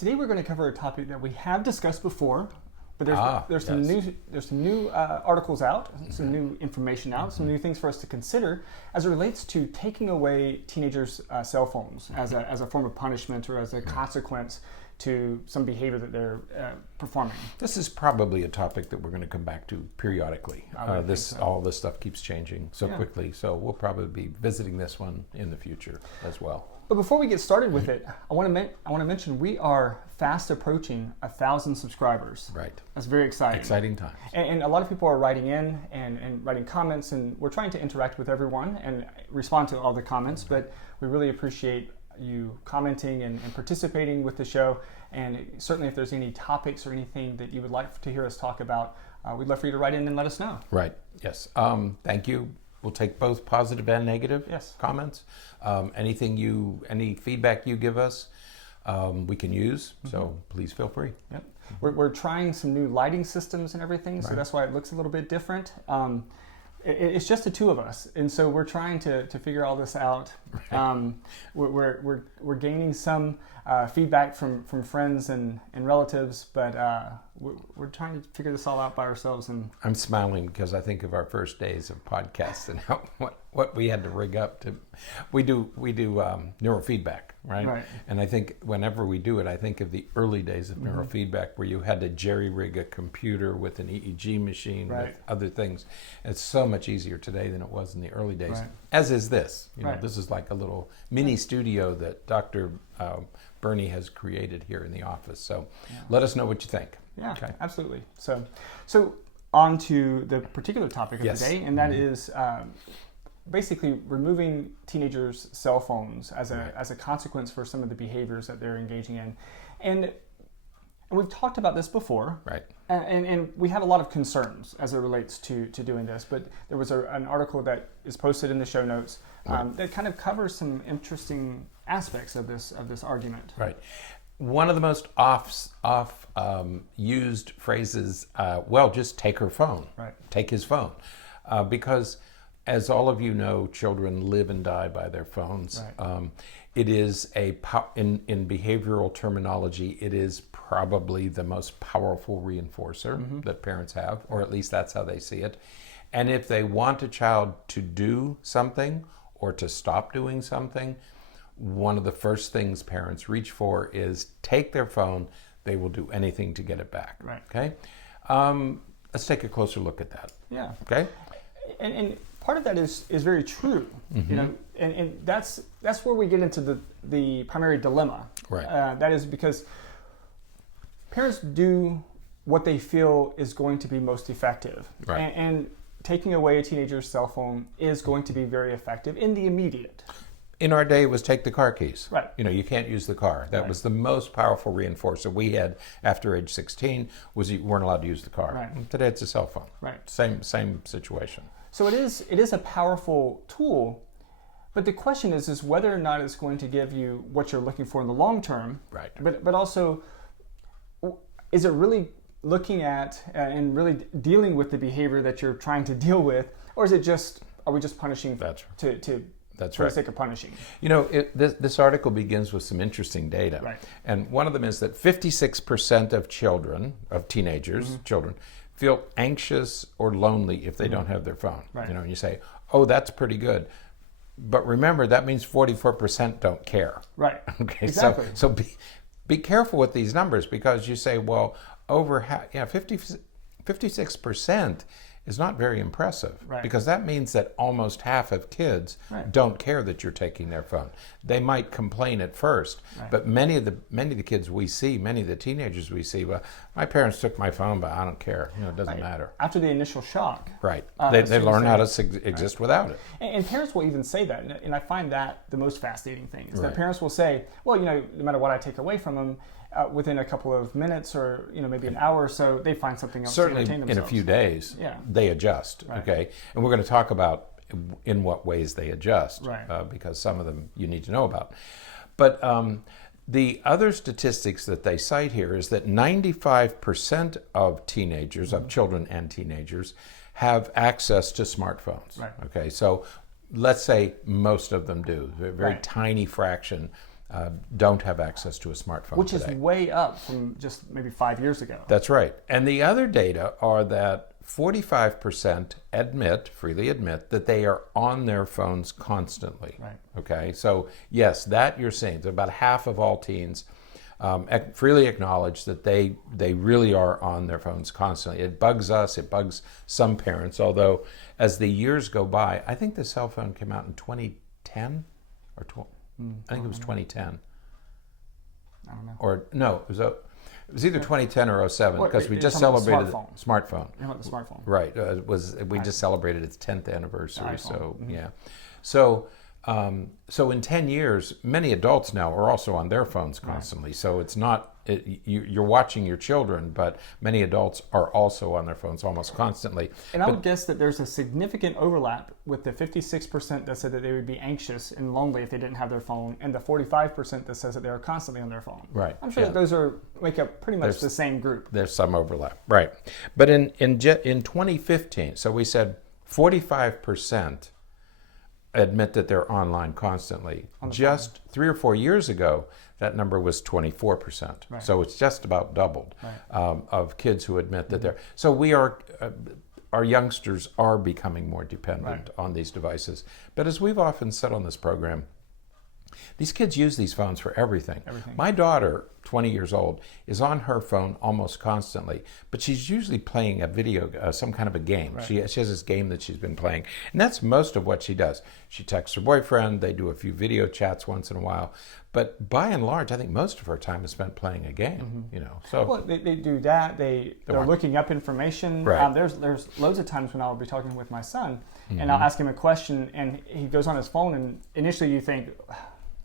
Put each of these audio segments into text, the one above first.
Today we're going to cover a topic that we have discussed before, but there's some new articles out, some new information out, some new things for us to consider as it relates to taking away teenagers' cell phones as a form of punishment or as a consequence to some behavior that they're performing. This is probably a topic that we're going to come back to periodically. All this stuff keeps changing so quickly, so we'll probably be visiting this one in the future as well. But before we get started with it, I want to mention we are fast approaching 1,000 subscribers. Right. That's very exciting. Exciting times. And a lot of people are writing in and writing comments, and we're trying to interact with everyone and respond to all the comments, but we really appreciate you commenting and participating with the show. And certainly if there's any topics or anything that you would like to hear us talk about, we'd love for you to write in and let us know. Right, yes. Thank you. We'll take both positive and negative comments. Any feedback you give us, we can use, so please feel free. Yep. We're trying some new lighting systems and everything, so that's why it looks a little bit different. It's just the two of us, and so we're trying to figure all this out. We're gaining some feedback from friends and relatives, but we're trying to figure this all out by ourselves. And I'm smiling because I think of our first days of podcasts and what we had to rig up to. We do neurofeedback, right? And I think whenever we do it, I think of the early days of neurofeedback where you had to jerry rig a computer with an EEG machine with other things. It's so much easier today than it was in the early days. As is this. This is like a little mini studio that Dr. Berney has created here in the office. So let us know what you think. Yeah, okay. Absolutely. So on to the particular topic of the day, and that is basically removing teenagers' cell phones as a consequence for some of the behaviors that they're engaging in. And we've talked about this before, right? And we have a lot of concerns as it relates to doing this. But there was an article that is posted in the show notes that kind of covers some interesting aspects of this argument. Right. One of the most used phrases, just take her phone. Right. Take his phone, because as all of you know, children live and die by their phones. Right. It is in behavioral terminology, it is probably the most powerful reinforcer that parents have, or at least that's how they see it. And if they want a child to do something or to stop doing something, one of the first things parents reach for is take their phone. They will do anything to get it back. Right. Okay. Let's take a closer look at that. Yeah. Okay. And part of that is very true, and that's where we get into the primary dilemma. Right. That is because parents do what they feel is going to be most effective, right. and taking away a teenager's cell phone is going to be very effective in the immediate. In our day, it was take the car keys. Right. You can't use the car. That was the most powerful reinforcer we had after age 16 was you weren't allowed to use the car. Right. Today, it's a cell phone. Right. Same situation. So it is a powerful tool, but the question is whether or not it's going to give you what you're looking for in the long term. Right. But also, is it really looking at and really dealing with the behavior that you're trying to deal with, or are we just punishing for the sake of punishing? This article begins with some interesting data. Right. And one of them is that 56% of teenagers, children, feel anxious or lonely if they don't have their phone. Right. And you say, oh, that's pretty good. But remember, that means 44% don't care. Right. Okay. Exactly. So be careful with these numbers, because you say, well, 56% is not very impressive, right. because that means that almost half of kids don't care that you're taking their phone. They might complain at first, but many of the kids we see, many of the teenagers we see, well, my parents took my phone, but I don't care. It doesn't matter. After the initial shock. Right. They learn how to exist without it. And parents will even say that, and I find that the most fascinating thing, is that parents will say, well, no matter what I take away from them, within a couple of minutes or maybe an hour or so, they find something else certainly to entertain themselves. In a few days, they adjust. Right. Okay, and we're going to talk about in what ways they adjust, right. Because some of them you need to know about. But the other statistics that they cite here is that 95% of teenagers, of children and teenagers, have access to smartphones. Right. Okay, so let's say most of them do. A very tiny fraction don't have access to a smartphone Which today. is way up from just maybe 5 years ago. That's right. And the other data are that 45% freely admit that they are on their phones constantly. Right. Okay, so yes, that you're seeing. So about half of all teens freely acknowledge that they really are on their phones constantly. It bugs us, it bugs some parents, although as the years go by, I think the cell phone came out in 2010 or I think it was 2010. I don't know. Or no, it was either 2010 or 07 because we just celebrated smartphone. You know, the smartphone. Right. We just celebrated its 10th anniversary. So mm-hmm. yeah. So in 10 years, many adults now are also on their phones constantly. Right. So it's not you're watching your children, but many adults are also on their phones almost constantly. And I would guess that there's a significant overlap with the 56% that said that they would be anxious and lonely if they didn't have their phone, and the 45% that says that they are constantly on their phone. Right. I'm sure that those make up pretty much the same group. There's some overlap, right? But in 2015, so we said 45% admit that they're online constantly. Just 3 or 4 years ago, that number was 24%. Right. So it's just about doubled of kids who admit that they're. So we are, our youngsters are becoming more dependent on these devices. But as we've often said on this program, these kids use these phones for everything. My daughter, 20 years old, is on her phone almost constantly, but she's usually playing a video, some kind of a game. Right. She has this game that she's been playing, and that's most of what she does. She texts her boyfriend, they do a few video chats once in a while, but by and large, I think most of her time is spent playing a game. You know, so well, they do that. They're looking up information. Right. There's loads of times when I'll be talking with my son, and I'll ask him a question, and he goes on his phone, and initially you think,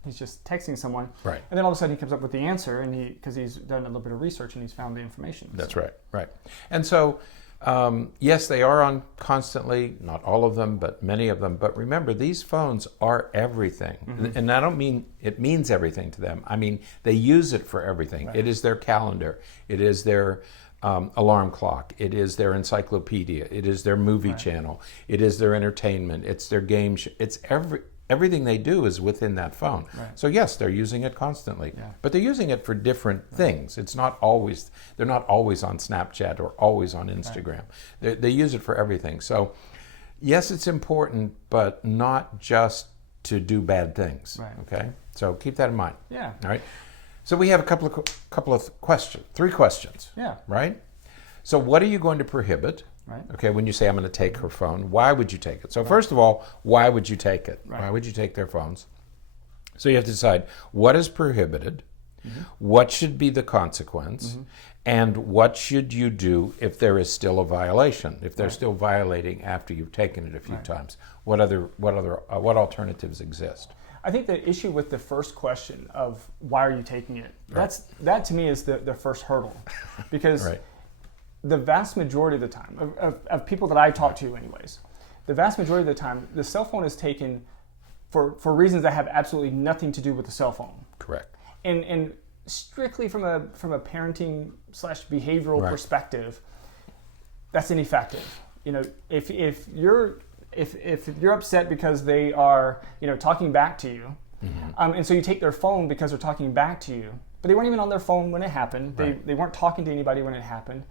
he's just texting someone, right? And then all of a sudden he comes up with the answer, and because he's done a little bit of research and he's found the information. That's right. And so, yes, they are on constantly. Not all of them, but many of them. But remember, these phones are everything, and I don't mean it means everything to them. I mean they use it for everything. Right. It is their calendar. It is their alarm clock. It is their encyclopedia. It is their movie channel. It is their entertainment. It's their game. It's everything they do is within that phone. Right. So yes, they're using it constantly, but they're using it for different things. It's not always, they're not always on Snapchat or always on Instagram. They use it for everything. So yes, it's important, but not just to do bad things. Right. Okay. So keep that in mind. Yeah. All right. So we have a couple of questions, 3 questions. Yeah. Right. So what are you going to prohibit? Right. Okay, when you say I'm going to take her phone, why would you take it? So first of all, why would you take it? Right. Why would you take their phones? So you have to decide what is prohibited, what should be the consequence, and what should you do if there is still a violation, if they're still violating after you've taken it a few times. What alternatives exist? I think the issue with the first question of why are you taking it, that to me is the first hurdle, because the vast majority of the time, of people that I talk to anyways, the vast majority of the time, the cell phone is taken for reasons that have absolutely nothing to do with the cell phone. Correct. And strictly from a parenting / behavioral perspective, that's ineffective. You know, if you're upset because they are, talking back to you, and so you take their phone because they're talking back to you, but they weren't even on their phone when it happened. They weren't talking to anybody when it happened.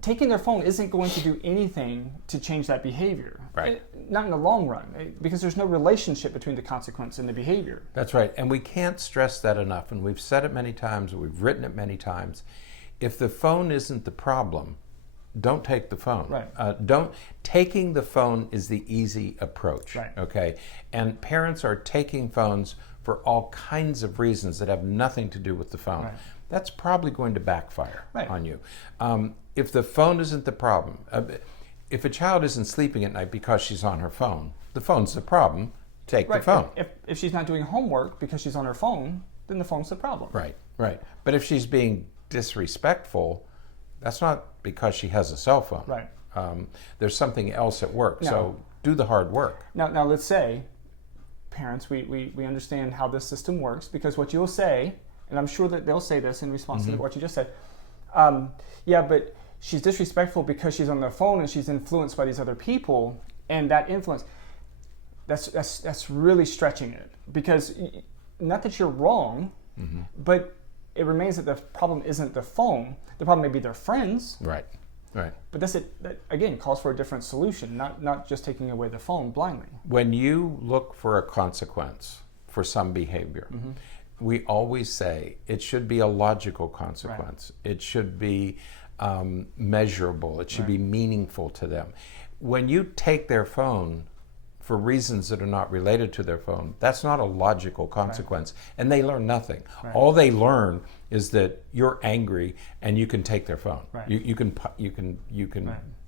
Taking their phone isn't going to do anything to change that behavior. Right. Not in the long run, because there's no relationship between the consequence and the behavior. That's right. And we can't stress that enough. And we've said it many times, we've written it many times. If the phone isn't the problem, don't take the phone. Right. Taking the phone is the easy approach. Right. Okay. And parents are taking phones for all kinds of reasons that have nothing to do with the phone. Right. That's probably going to backfire on you. If the phone isn't the problem, if a child isn't sleeping at night because she's on her phone, the phone's the problem. Take the phone. If she's not doing homework because she's on her phone, then the phone's the problem. Right. But if she's being disrespectful, that's not because she has a cell phone. Right. There's something else at work. So do the hard work. Now let's say, parents, we understand how this system works, because what you'll say, and I'm sure that they'll say this in response to what you just said, but she's disrespectful because she's on their phone and she's influenced by these other people, and that influence, that's really stretching it, because not that you're wrong, but it remains that the problem isn't the phone. The problem may be their friends. Right. But that again calls for a different solution, not just taking away the phone blindly. When you look for a consequence for some behavior, we always say it should be a logical consequence. Right. It should be measurable. It should be meaningful to them. When you take their phone for reasons that are not related to their phone, that's not a logical consequence, and they learn nothing. Right. All they learn is that you're angry and you can take their phone. Right. You can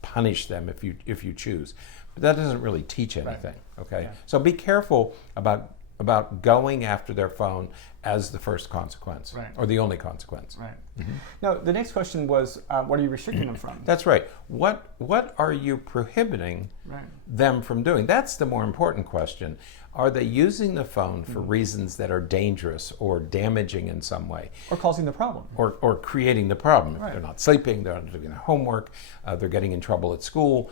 punish them if you choose, but that doesn't really teach anything. Right. Okay, so be careful about going after their phone as the first consequence, or the only consequence. Right. Now, the next question was, what are you restricting them from? That's right. What are you prohibiting them from doing? That's the more important question. Are they using the phone for reasons that are dangerous or damaging in some way? Or causing the problem. Or creating the problem. If they're not sleeping, they're not doing their homework, they're getting in trouble at school.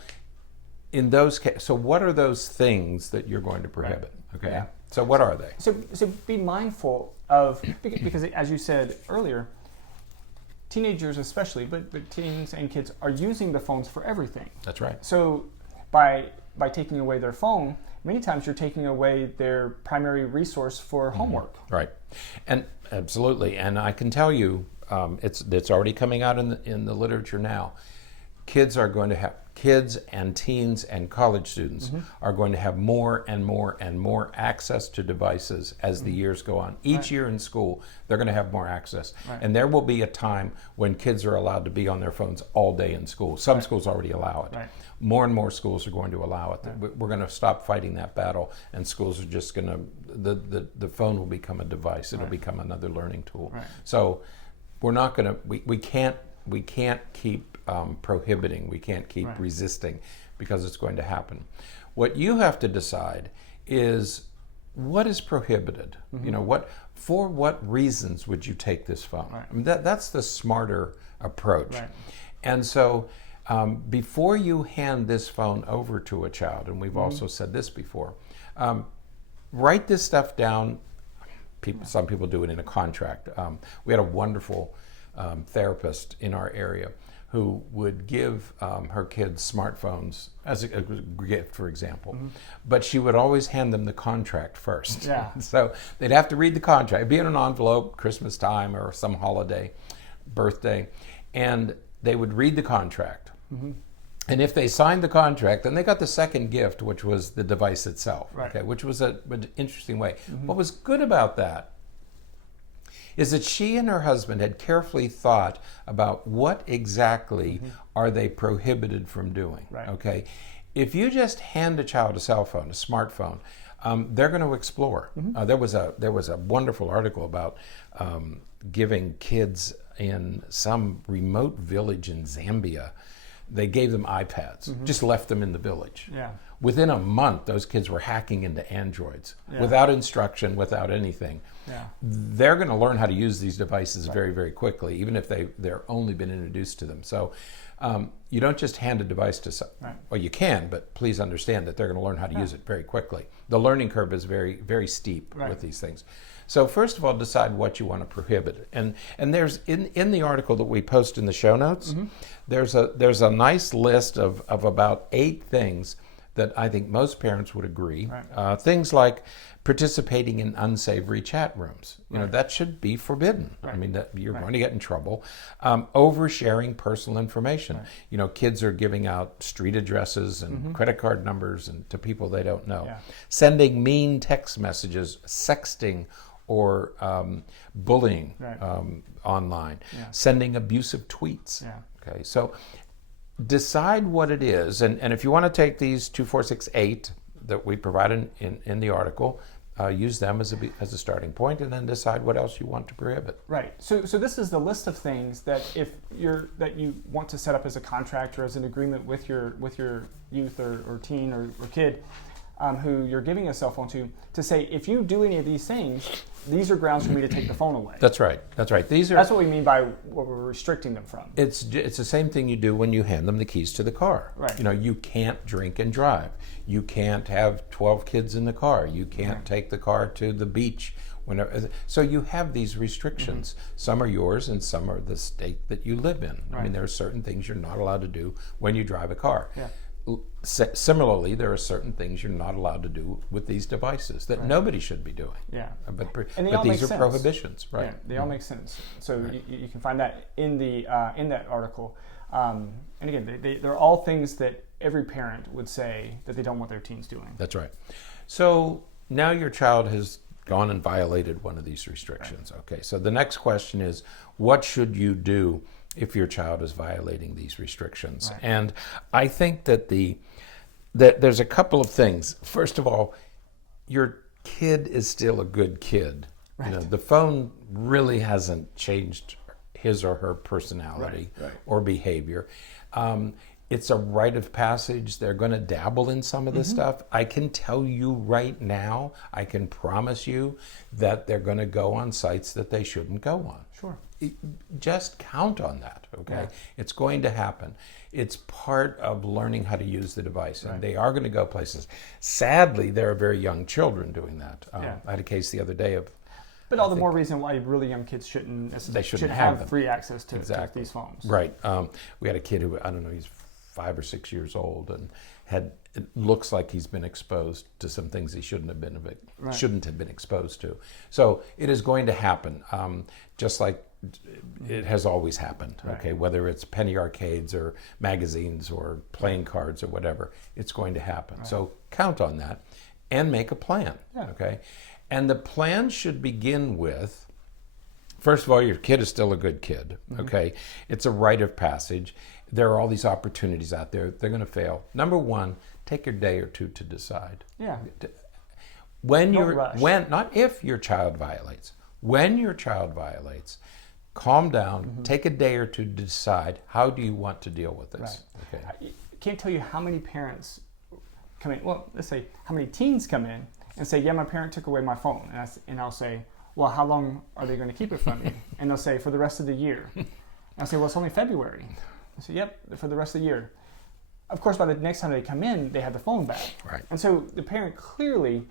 In those cases, so what are those things that you're going to prohibit? Okay. Yeah. So what are they? So be mindful of, because as you said earlier, teenagers especially, but teens and kids are using the phones for everything. That's right. So by taking away their phone, many times you're taking away their primary resource for homework. Right. And absolutely. And I can tell you, it's already coming out in the literature now. Kids and teens and college students are going to have more and more and more access to devices as the years go on. Each year in school, they're going to have more access. Right. And there will be a time when kids are allowed to be on their phones all day in school. Some schools already allow it. Right. More and more schools are going to allow it. Right. We're going to stop fighting that battle, and schools are just going to, the phone will become a device. It'll become another learning tool. Right. So we're not going to, we can't keep prohibiting, we can't keep resisting, because it's going to happen. What you have to decide is what is prohibited. You know, for what reasons would you take this phone? Right. I mean, that's the smarter approach. Right. And so before you hand this phone over to a child, and we've also said this before, write this stuff down. Some people do it in a contract. We had a wonderful therapist in our area who would give her kids smartphones as a gift, for example. But she would always hand them the contract first. Yeah. So they'd have to read the contract. It'd be in an envelope, Christmas time or some holiday, birthday, and they would read the contract. And if they signed the contract, then they got the second gift, which was the device itself, okay, which was an interesting way. What was good about that is that she and her husband had carefully thought about what exactly are they prohibited from doing. Right. Okay, if you just hand a child a cell phone, a smartphone, they're going to explore. There was a wonderful article about giving kids in some remote village in Zambia. They gave them iPads, just left them in the village. Yeah. Within a month, those kids were hacking into Androids without instruction, without anything. Yeah. They're going to learn how to use these devices very, very quickly, even if they're only been introduced to them. So you don't just hand a device to someone. Well, you can, but please understand that they're going to learn how to use it very quickly. The learning curve is very, very steep with these things. So first of all, decide what you want to prohibit. And there's in the article that we post in the show notes, there's a nice list of about 8 things that I think most parents would agree. Right. Things like participating in unsavory chat rooms. You know, that should be forbidden. Right. I mean, that you're going to get in trouble. Oversharing personal information. Right. You know, kids are giving out street addresses and credit card numbers and to people they don't know. Yeah. Sending mean text messages, sexting, or bullying online. Yeah. Sending abusive tweets. Yeah. Okay, so decide what it is, and if you want to take these 2, 4, 6, 8 that we provide in the article, use them as a starting point, and then decide what else you want to prohibit. Right. So this is the list of things that that you want to set up as a contract or as an agreement with your youth or teen or kid who you're giving a cell phone to say, if you do any of these things, these are grounds for me to take the phone away. That's right. That's what we mean by what we're restricting them from. It's the same thing you do when you hand them the keys to the car. Right. You know, you can't drink and drive. You can't have 12 kids in the car. You can't take the car to the beach whenever. So you have these restrictions. Some are yours and some are the state that you live in. I mean, there are certain things you're not allowed to do when you drive a car. Similarly, there are certain things you're not allowed to do with these devices that nobody should be doing. But these are prohibitions, right? Yeah, they all make sense. So you can find that in that article. And again, they're all things that every parent would say that they don't want their teens doing. That's right. So now your child has gone and violated one of these restrictions. Okay, so the next question is, what should you do if your child is violating these restrictions? And I think that there's a couple of things. First of all, your kid is still a good kid. You know, the phone really hasn't changed his or her personality or behavior. It's a rite of passage. They're going to dabble in some of this stuff. I can tell you right now, I can promise you that they're going to go on sites that they shouldn't go on. Sure. Just count on that, okay? It's going to happen. It's part of learning how to use the device, and they are going to go places. Sadly, there are very young children doing that. I had a case the other day of... But all the more reason why really young kids shouldn't have free access to these phones. Right. We had a kid who, I don't know, he's 5 or 6 years old, and it looks like he's been exposed to some things he shouldn't have been exposed to. So it is going to happen, just like it has always happened. Okay, whether it's penny arcades or magazines or playing cards or whatever, it's going to happen. So count on that and make a plan. Okay, and the plan should begin with, first of all, your kid is still a good kid. Okay, it's a rite of passage. There are all these opportunities out there. They're going to fail. Number one, take your day or two to decide. Not if your child violates. When your child violates, calm down, take a day or two to decide, how do you want to deal with this? Okay. I can't tell you how many parents come in, well, let's say how many teens come in and say, yeah, my parent took away my phone. And I'll say, well, how long are they going to keep it from you? And they'll say, for the rest of the year. And I'll say, well, it's only February. I say, yep, for the rest of the year. Of course, by the next time they come in, they have the phone back. And so the parent clearly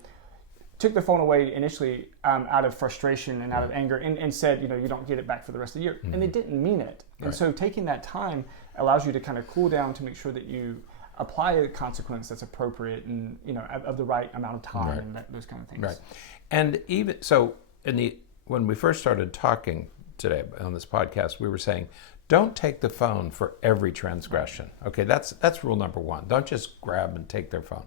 took the phone away initially out of frustration and out of anger and said, you know, you don't get it back for the rest of the year. And they didn't mean it. And so taking that time allows you to kind of cool down to make sure that you apply a consequence that's appropriate and, you know, of the right amount of time and those kind of things. And even so, when we first started talking today on this podcast, we were saying, don't take the phone for every transgression. Okay, that's rule number one. Don't just grab and take their phone.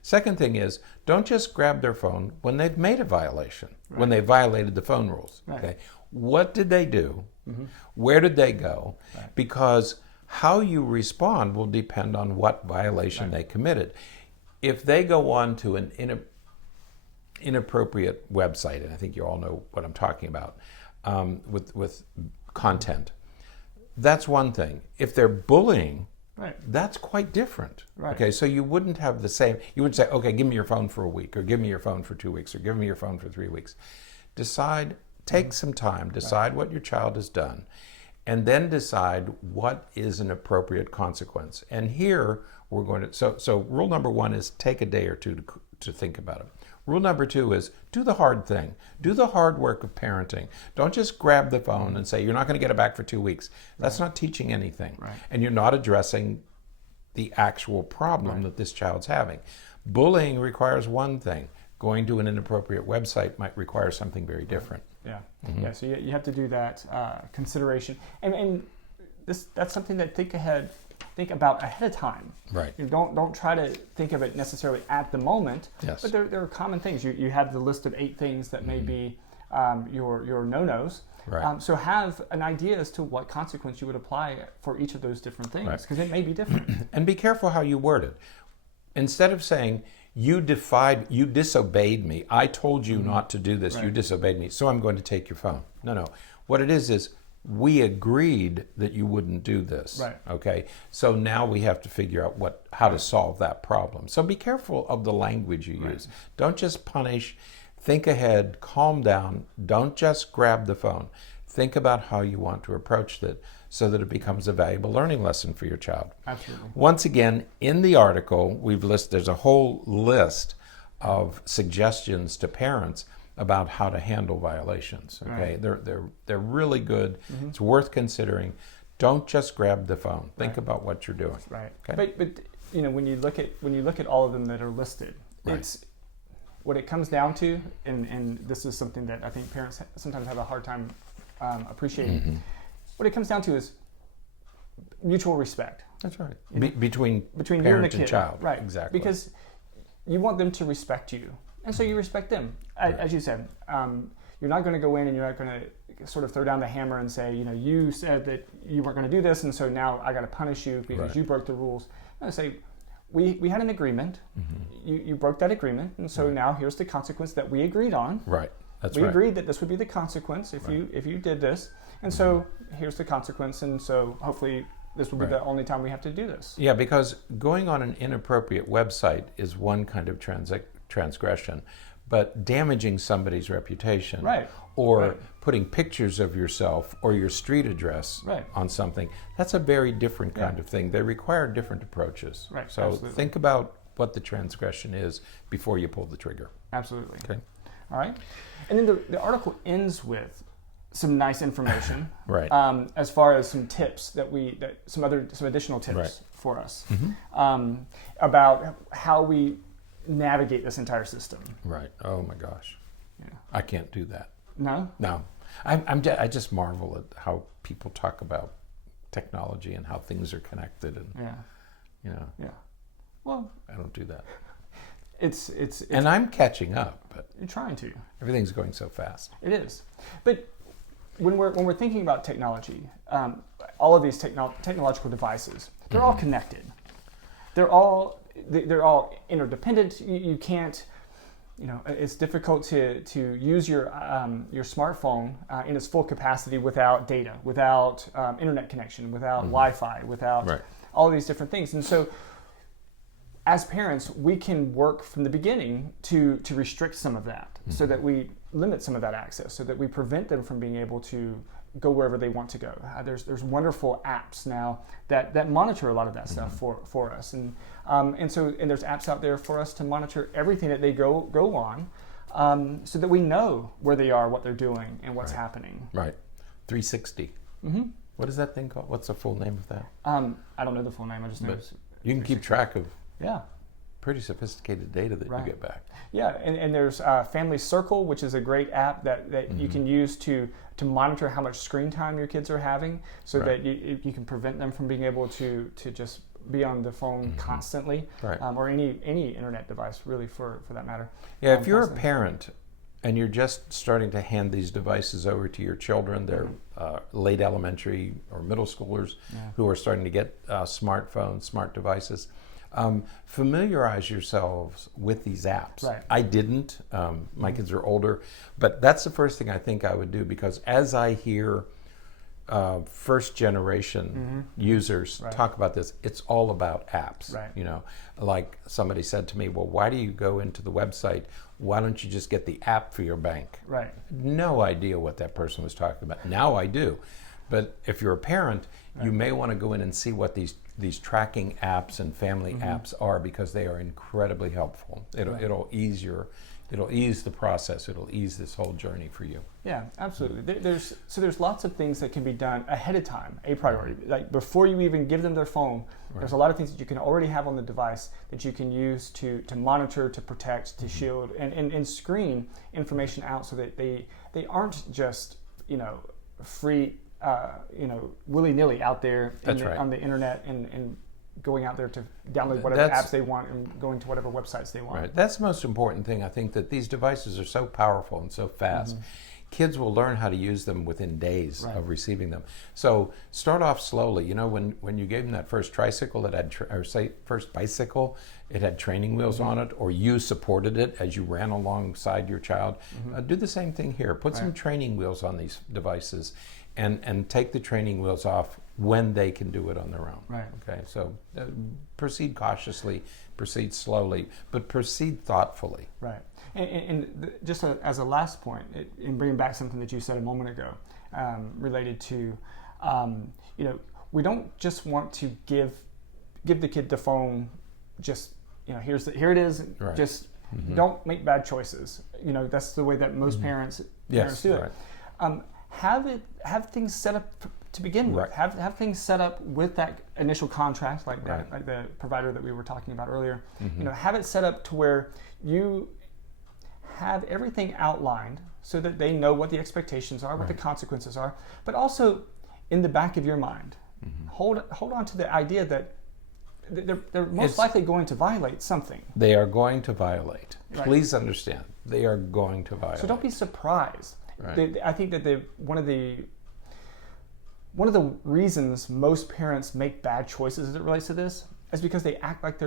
Second thing is, don't just grab their phone when they've made a violation, when they violated the phone rules. Okay, what did they do? Where did they go? Because how you respond will depend on what violation they committed. If they go on to an inappropriate website, and I think you all know what I'm talking about, with content, that's one thing. If they're bullying, that's quite different. Okay, so you wouldn't have the same, you wouldn't say, okay, give me your phone for a week, or give me your phone for 2 weeks, or give me your phone for 3 weeks. Decide, take some time, decide what your child has done, and then decide what is an appropriate consequence. And here we're going to, so rule number one is take a day or two to think about it. Rule number two is do the hard thing. Do the hard work of parenting. Don't just grab the phone and say, you're not going to get it back for 2 weeks. That's not teaching anything. And you're not addressing the actual problem that this child's having. Bullying requires one thing. Going to an inappropriate website might require something very different. So you have to do that consideration. And that's something that think about ahead of time. You don't try to think of it necessarily at the moment. But there are common things. You have the list of 8 things that may be your no-nos. So have an idea as to what consequence you would apply for each of those different things, because it may be different. And be careful how you word it. Instead of saying, you disobeyed me, I told you not to do this, you disobeyed me, so I'm going to take your phone. No. What it is we agreed that you wouldn't do this. Okay, so now we have to figure out how to solve that problem. So be careful of the language you use. Don't just punish. Think ahead, calm down. Don't just grab the phone. Think about how you want to approach it so that it becomes a valuable learning lesson for your child. Absolutely. Once again, in the article, there's a whole list of suggestions to parents about how to handle violations. Okay, they're really good. It's worth considering. Don't just grab the phone. Think about what you're doing. Right. Okay? But when you look at all of them that are listed, it's what it comes down to, and this is something that I think parents sometimes have a hard time appreciating. What it comes down to is mutual respect. That's right. Between parent you and the kid. child. Right. Exactly. Because you want them to respect you, and so you respect them. As you said, you're not going to go in and you're not going to sort of throw down the hammer and say, you said that you weren't going to do this, and so now I got to punish you because you broke the rules. I say, we had an agreement. You broke that agreement, and so now here's the consequence that we agreed on. Right. We agreed that this would be the consequence if you did this, and so here's the consequence, and so hopefully this will be the only time we have to do this. Yeah, because going on an inappropriate website is one kind of transgression, but damaging somebody's reputation or putting pictures of yourself or your street address on something, that's a very different kind of thing. They require different approaches. Right. So think about what the transgression is before you pull the trigger. Absolutely. Okay. All right. And then the article ends with some nice information, as far as some tips some additional tips for us about how we navigate this entire system. Right. Oh my gosh. Yeah. I can't do that. No. I just marvel at how people talk about technology and how things are connected and Well, I don't do that. It's and I'm catching up, but you're trying to. Everything's going so fast. It is, but when we're thinking about technology, all of these technological devices, they're all connected. They're all interdependent. You can't, it's difficult to use your smartphone in its full capacity without data, without internet connection, without Wi-Fi, without all of these different things. And so, as parents, we can work from the beginning to restrict some of that, so that we limit some of that access, so that we prevent them from being able to go wherever they want to go. There's wonderful apps now that monitor a lot of that stuff for us, and there's apps out there for us to monitor everything that they go on, so that we know where they are, what they're doing, and what's happening. Right, 360. What is that thing called? What's the full name of that? I don't know the full name. I just know you can keep track of. Yeah. Pretty sophisticated data that you get back. Yeah, and there's Family Circle, which is a great app that you can use to monitor how much screen time your kids are having, so that you can prevent them from being able to just be on the phone constantly, or any internet device really for that matter. Yeah, if you're a parent and you're just starting to hand these devices over to your children, they're late elementary or middle schoolers who are starting to get smartphones, smart devices. Familiarize yourselves with these apps. I didn't. My kids are older, but that's the first thing I think I would do, because as I hear first generation users talk about this, it's all about apps. Like somebody said to me, well, why do you go into the website? Why don't you just get the app for your bank? No idea what that person was talking about. Now I do. But if you're a parent, you may want to go in and see what these tracking apps and family apps are, because they are incredibly helpful. It'll ease the process. It'll ease this whole journey for you. Yeah, absolutely. There's lots of things that can be done ahead of time, a priority. Like before you even give them their phone, there's a lot of things that you can already have on the device that you can use to monitor, to protect, to shield, and screen information out, so that they aren't just free willy-nilly out there on the internet and going out there to download whatever apps they want and going to whatever websites they want. That's the most important thing. I think that these devices are so powerful and so fast. Kids will learn how to use them within days of receiving them. So start off slowly. When you gave them that first tricycle, first bicycle, it had training wheels on it, or you supported it as you ran alongside your child. Do the same thing here. Put some training wheels on these devices, and take the training wheels off when they can do it on their own. Okay, so proceed cautiously, proceed slowly, but proceed thoughtfully. And just as a last point, in bringing back something that you said a moment ago, related to, we don't just want to give the kid the phone. Just here it is. Just Don't make bad choices. That's the way that most parents do it. Have things set up to begin with. Have things set up with that initial contract, like the provider that we were talking about earlier. Have it set up to where you have everything outlined so that they know what the expectations are, what the consequences are, but also in the back of your mind, hold on to the idea that they're most likely going to violate something. They are going to violate. Please understand, they are going to violate. So don't be surprised. I think that one of the reasons most parents make bad choices as it relates to this is because they act like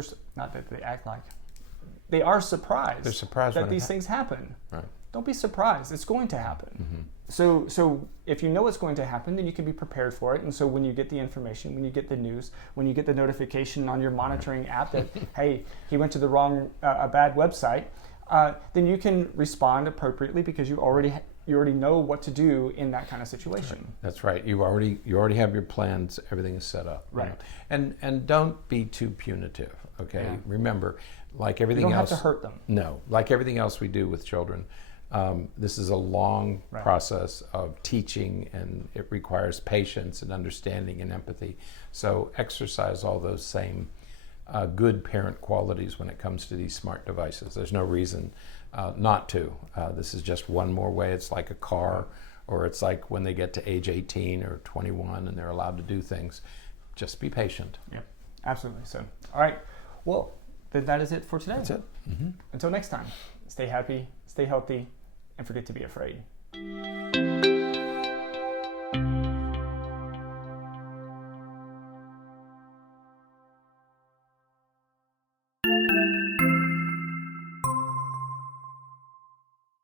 they are surprised. They're surprised that these things happen. Right. Don't be surprised. It's going to happen. So if you know it's going to happen, then you can be prepared for it. And so when you get the information, when you get the news, when you get the notification on your monitoring app that, hey, he went to the wrong, a bad website, then you can respond appropriately because you already know what to do in that kind of situation. That's right. You already have your plans. Everything is set up. Right. And don't be too punitive. Okay. Yeah. Remember, like everything else, you don't have to hurt them. No. Like everything else we do with children, this is a long process of teaching, and it requires patience and understanding and empathy. So exercise all those same good parent qualities when it comes to these smart devices. There's no reason not to. This is just one more way. It's like a car, or it's like when they get to age 18 or 21 and they're allowed to do things. Just be patient. Yeah, absolutely. So, all right. Well, then that is it for today. That's it. Until next time, stay happy, stay healthy, and forget to be afraid.